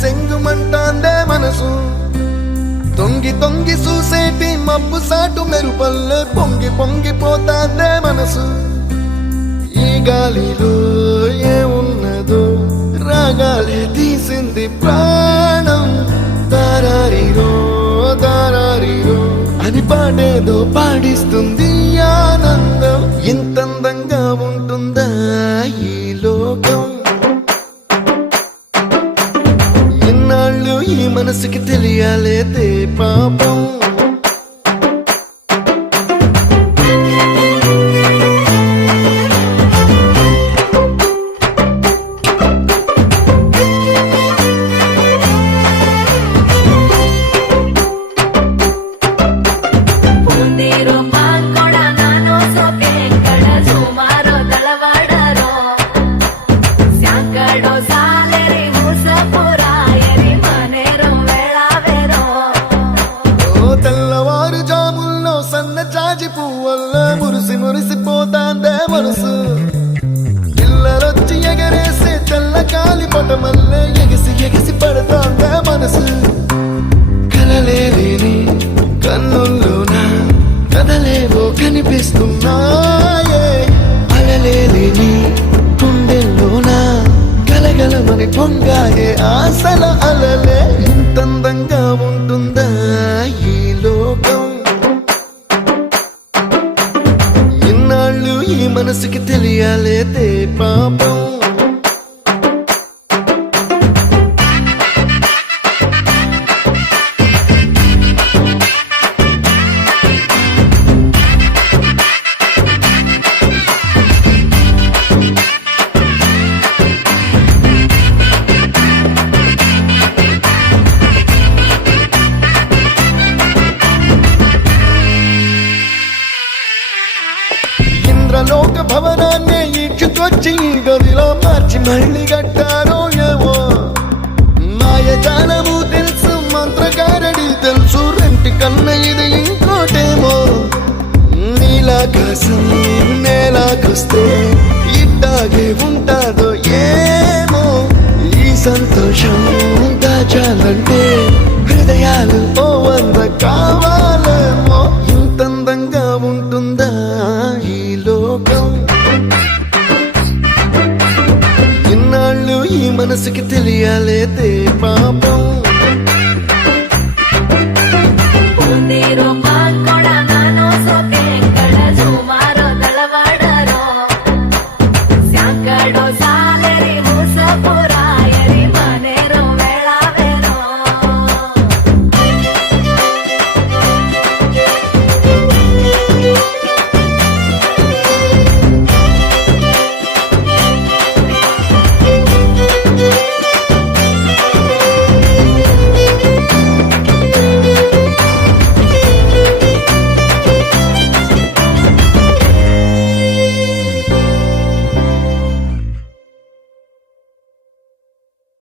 సెంగుమంటాందే మనసు తొంగి తొంగి చూసేటి మబ్బు సాటు మెరుపల్లే పొంగి పొంగిపోతాందే మనసు ఈ గాలిలో ఏమున్నదో రాగాలే తీసింది ప్రాణం దారారిరో దారారిరో అని పాడేదో పాడిస్తుంది ఆనందం ఇంతందంగా ఉంటుందా ఈ లోకం ఇన్నాళ్ళు ఈ మనసుకి తెలియాలేదే పాపం మురిసిపోతాందే మనసు పిల్లలొచ్చి ఎగరేసే తెల్ల కాలి పటమల్లే ఎగిసి ఎగిసి పడతాందే మనసు కలలేని కన్నుల్లోన కదలేవో కనిపిస్తున్నాయే అలలేని గుండెల్లోన గలగలమని పొంగాయే ఆశల అలలే ఇంతందంగా ఉంటుందా ఈ లోకం ఈ మనసుకి తెలియాలేదే పాపం లోక భవనాన్ని ఈడ్చుకొచ్చి గదిలో మార్చి మళ్ళీ కట్టారో ఏమో మాయజాలము తెలుసు మంత్రగారడి తెలుసు రెంటి కన్న ఇది ఇంకోటేమో నీలాకాశం నేలాకొస్తే ఇట్టాగే ఉంటాదో ఏమో ఈ సంతోషం దాచాలంటే హృదయాలు ఓ వంద కావాలేమో ఇంతందంగా ఉంటుందా ఇన్నాళ్ళు ఈ మనసుకి తెలియాలేదే పాపం